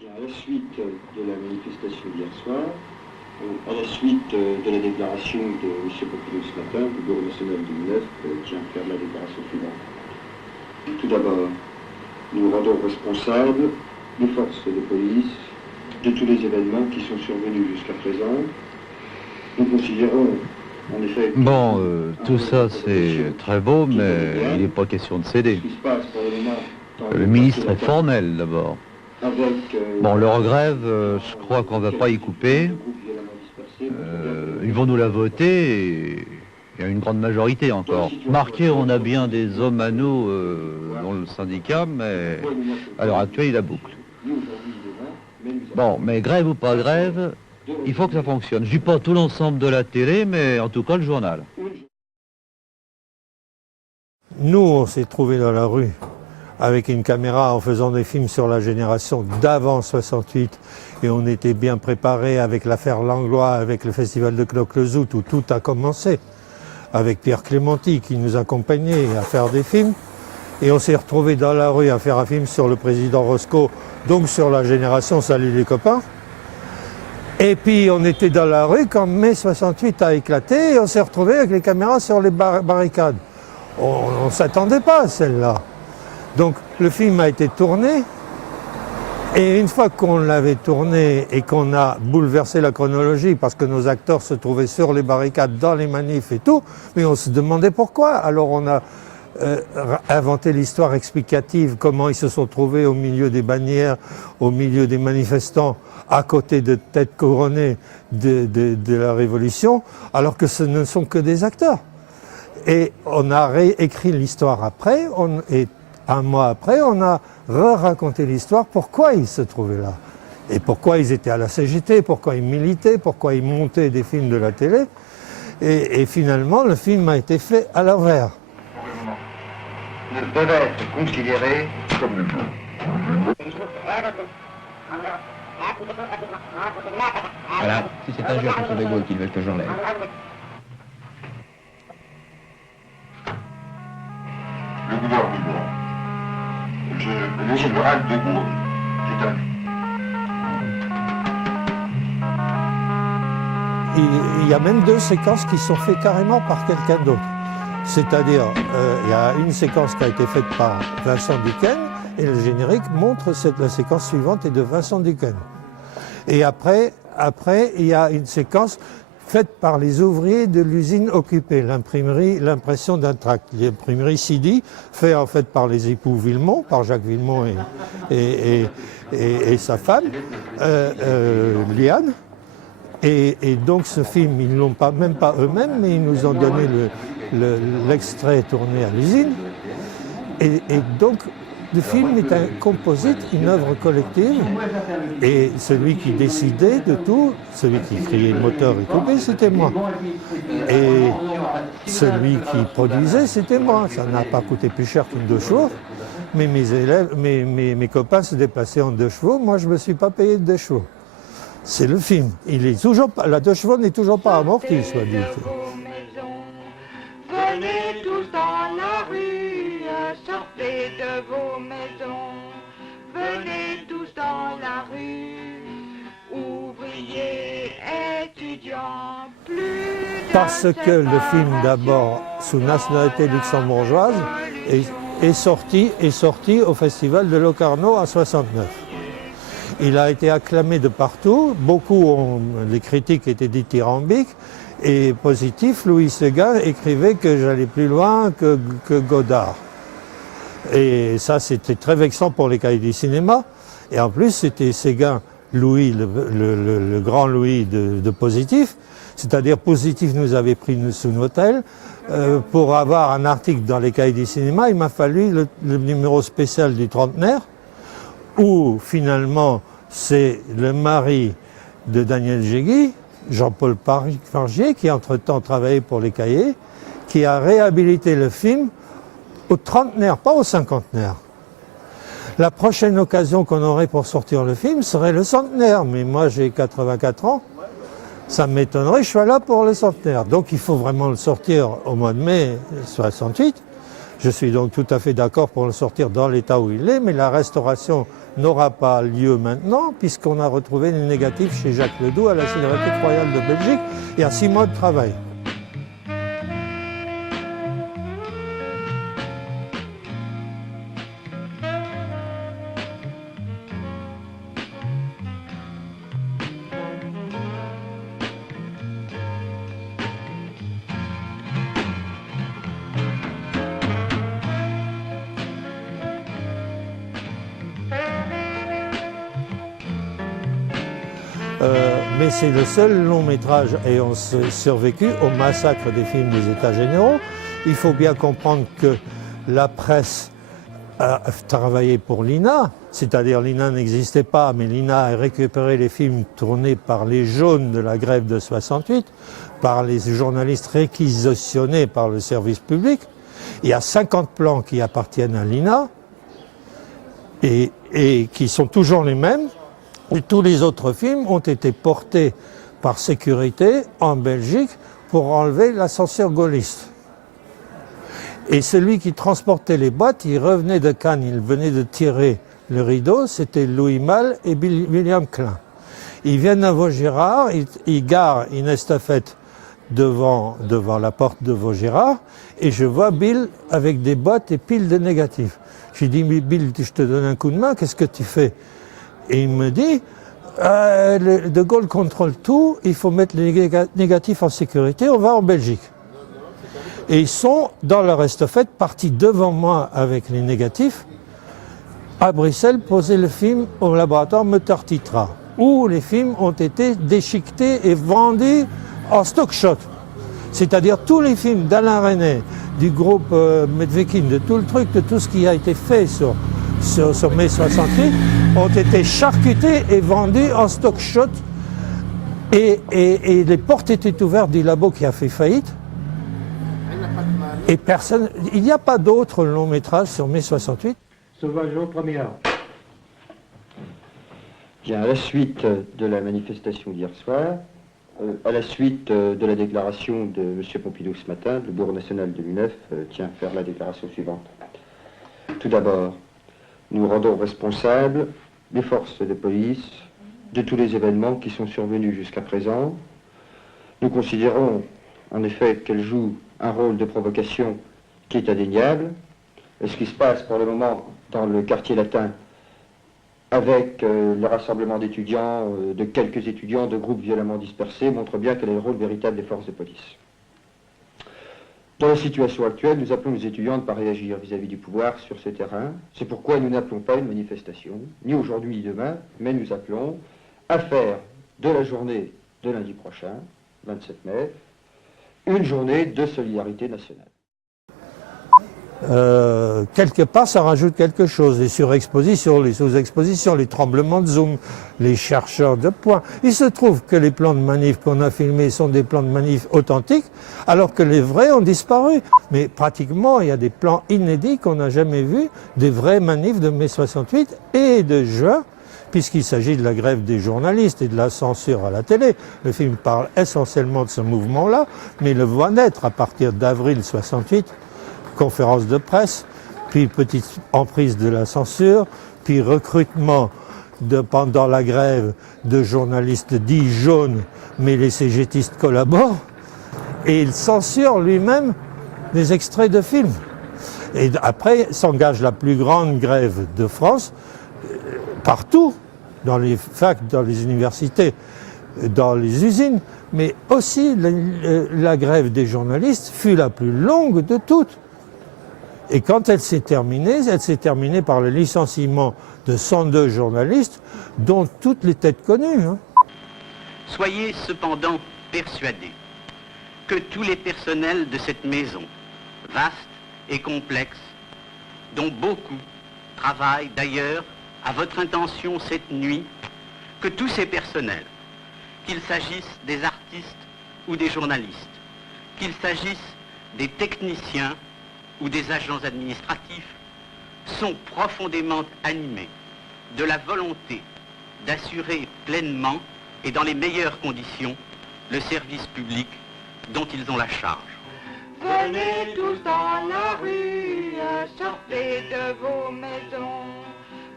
À la suite de la manifestation d'hier soir, à la suite de la déclaration de M. Popino ce matin, le Bureau national du 9 tient à faire la déclaration suivante. Tout d'abord, nous rendons responsables les forces de police de tous les événements qui sont survenus jusqu'à présent. Nous considérons, en effet... Bon, tout ça c'est très beau, mais il n'est pas question de céder. Le ministre est formel d'abord. Bon, leur grève, je crois qu'on ne va pas y couper. Ils vont nous la voter et il y a une grande majorité encore. Marqué, on a bien des hommes à nous dans le syndicat, mais à l'heure actuelle, il la boucle. Bon, mais grève ou pas grève, il faut que ça fonctionne. Je dis pas tout l'ensemble de la télé, mais en tout cas le journal. Nous, on s'est trouvés dans la rue avec une caméra en faisant des films sur la génération d'avant 68 et on était bien préparés avec l'affaire Langlois, avec le festival de Cloc-le-Zout où tout a commencé, avec Pierre Clémenti qui nous accompagnait à faire des films et on s'est retrouvés dans la rue à faire un film sur le président Roscoe, donc sur la génération Salut les copains. Et puis on était dans la rue quand mai 68 a éclaté et on s'est retrouvés avec les caméras sur les barricades. On ne s'attendait pas à celle-là. Donc le film a été tourné et une fois qu'on l'avait tourné et qu'on a bouleversé la chronologie parce que nos acteurs se trouvaient sur les barricades, dans les manifs et tout, mais on se demandait pourquoi. Alors on a inventé l'histoire explicative, comment ils se sont trouvés au milieu des bannières, au milieu des manifestants, à côté de têtes couronnées de la Révolution, alors que ce ne sont que des acteurs. Et on a réécrit l'histoire après, et un mois après, on a raconté l'histoire, pourquoi ils se trouvaient là. Et pourquoi ils étaient à la CGT, pourquoi ils militaient, pourquoi ils montaient des films de la télé. Et finalement, le film a été fait à l'envers. Ne peuvent être considérés comme le bon. Voilà, si c'est un jeu contre De Gaulle qu'ils veulent que j'enlève. Le gouvernement. Le général De Gaulle, c'est un... Il y a même deux séquences qui sont faites carrément par quelqu'un d'autre. C'est-à-dire, il y a une séquence qui a été faite par Vincent Duquesne et le générique montre la séquence suivante est de Vincent Duquesne. Et après, il y a une séquence faite par les ouvriers de l'usine occupée, l'impression d'un tract. L'imprimerie Sidi, fait en fait par les époux Villemont, par Jacques Villemont et sa femme, Liane. Et donc ce film, ils ne l'ont pas, même pas eux-mêmes, mais ils nous ont donné l'extrait tourné à l'usine. Et donc le film est un composite, une œuvre collective. Et celui qui décidait de tout, celui qui criait le moteur et coupé, c'était moi. Et celui qui produisait, c'était moi. Ça n'a pas coûté plus cher qu'une 2 chevaux. Mais mes élèves, mes copains se déplaçaient en 2 chevaux. Moi, je ne me suis pas payé de 2 chevaux. C'est le film. Il est toujours pas, la 2 chevaux n'est toujours pas amortie, soit dit. Venez tous dans la rue, sortez de vos maisons. Venez tous dans la rue, ouvriers, étudiants, plus parce que le film, d'abord, sous nationalité luxembourgeoise, est sorti au Festival de Locarno en 69. Il a été acclamé de partout. Les critiques étaient dithyrambiques et positifs. Louis Séguin écrivait que j'allais plus loin que Godard. Et ça, c'était très vexant pour les cahiers du cinéma. Et en plus, c'était Séguin, Louis, le grand Louis de Positif. C'est-à-dire, Positif nous avait pris sous notre aile. Pour avoir un article dans les cahiers du cinéma, il m'a fallu le numéro spécial du trentenaire, où finalement c'est le mari de Daniel Jégui, Jean-Paul Fargier, qui entre-temps travaillait pour les cahiers, qui a réhabilité le film au trentenaire, pas au cinquantenaire. La prochaine occasion qu'on aurait pour sortir le film serait le centenaire, mais moi j'ai 84 ans, ça m'étonnerait, je suis là pour le centenaire. Donc il faut vraiment le sortir au mois de mai 68. Je suis donc tout à fait d'accord pour le sortir dans l'état où il est, mais la restauration n'aura pas lieu maintenant, puisqu'on a retrouvé les négatifs chez Jacques Ledoux à la Cinémathèque royale de Belgique. Il y a 6 mois de travail. Mais c'est le seul long métrage ayant survécu au massacre des films des États généraux. Il faut bien comprendre que la presse a travaillé pour l'INA, c'est-à-dire l'INA n'existait pas, mais l'INA a récupéré les films tournés par les jaunes de la grève de 68, par les journalistes réquisitionnés par le service public. Il y a 50 plans qui appartiennent à l'INA et qui sont toujours les mêmes. Et tous les autres films ont été portés par sécurité en Belgique pour enlever la censure gaulliste. Et celui qui transportait les boîtes, il revenait de Cannes, il venait de tirer le rideau, c'était Louis Malle et William Klein. Ils viennent à Vaugirard, ils garent une estafette devant la porte de Vaugirard, et je vois Bill avec des boîtes et piles de négatifs. J'ai dit, mais Bill, je te donne un coup de main, qu'est-ce que tu fais? Et il me dit, De Gaulle contrôle tout, il faut mettre les négatifs en sécurité, on va en Belgique. Et ils sont, dans leur estafette, partis devant moi avec les négatifs, à Bruxelles, poser le film au laboratoire Meurthe-Titra, où les films ont été déchiquetés et vendus en stock shot. C'est-à-dire tous les films d'Alain Resnais, du groupe Medvekin, de tout le truc, de tout ce qui a été fait sur mai 68, ont été charcutés et vendus en stock shot. Et les portes étaient ouvertes du labo qui a fait faillite. Et personne, il n'y a pas d'autre long métrage sur mai 68. Sauvageau, premier art. Bien, à la suite de la manifestation d'hier soir, à la suite de la déclaration de M. Pompidou ce matin, le Bureau national de l'UNEF tient à faire la déclaration suivante. Tout d'abord, nous rendons responsables les forces de police de tous les événements qui sont survenus jusqu'à présent. Nous considérons en effet qu'elles jouent un rôle de provocation qui est indéniable. Et ce qui se passe pour le moment dans le quartier latin avec le rassemblement d'étudiants, de quelques étudiants, de groupes violemment dispersés, montre bien quel est le rôle véritable des forces de police. Dans la situation actuelle, nous appelons les étudiants à ne pas réagir vis-à-vis du pouvoir sur ce terrain. C'est pourquoi nous n'appelons pas une manifestation, ni aujourd'hui ni demain, mais nous appelons à faire de la journée de lundi prochain, 27 mai, une journée de solidarité nationale. Quelque part, ça rajoute quelque chose. Les surexpositions, les sous-expositions, les tremblements de zoom, les chercheurs de points. Il se trouve que les plans de manif qu'on a filmés sont des plans de manif authentiques, alors que les vrais ont disparu. Mais pratiquement, il y a des plans inédits qu'on n'a jamais vus, des vrais manifs de mai 68 et de juin, puisqu'il s'agit de la grève des journalistes et de la censure à la télé. Le film parle essentiellement de ce mouvement-là, mais le voit naître à partir d'avril 68, conférence de presse, puis petite emprise de la censure, puis recrutement pendant la grève de journalistes dits jaunes, mais les cégétistes collaborent, et il censure lui-même des extraits de films. Et après s'engage la plus grande grève de France, partout, dans les facs, dans les universités, dans les usines, mais aussi la grève des journalistes fut la plus longue de toutes. Et quand elle s'est terminée par le licenciement de 102 journalistes, dont toutes les têtes connues. Soyez cependant persuadés que tous les personnels de cette maison, vaste et complexe, dont beaucoup travaillent d'ailleurs à votre intention cette nuit, que tous ces personnels, qu'il s'agisse des artistes ou des journalistes, qu'il s'agisse des techniciens ou des agents administratifs, sont profondément animés de la volonté d'assurer pleinement et dans les meilleures conditions le service public dont ils ont la charge. Venez tous dans la rue, sortez de vos maisons.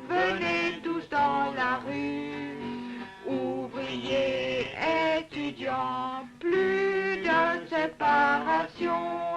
Venez tous dans la rue, ouvriers, étudiants, plus de séparation.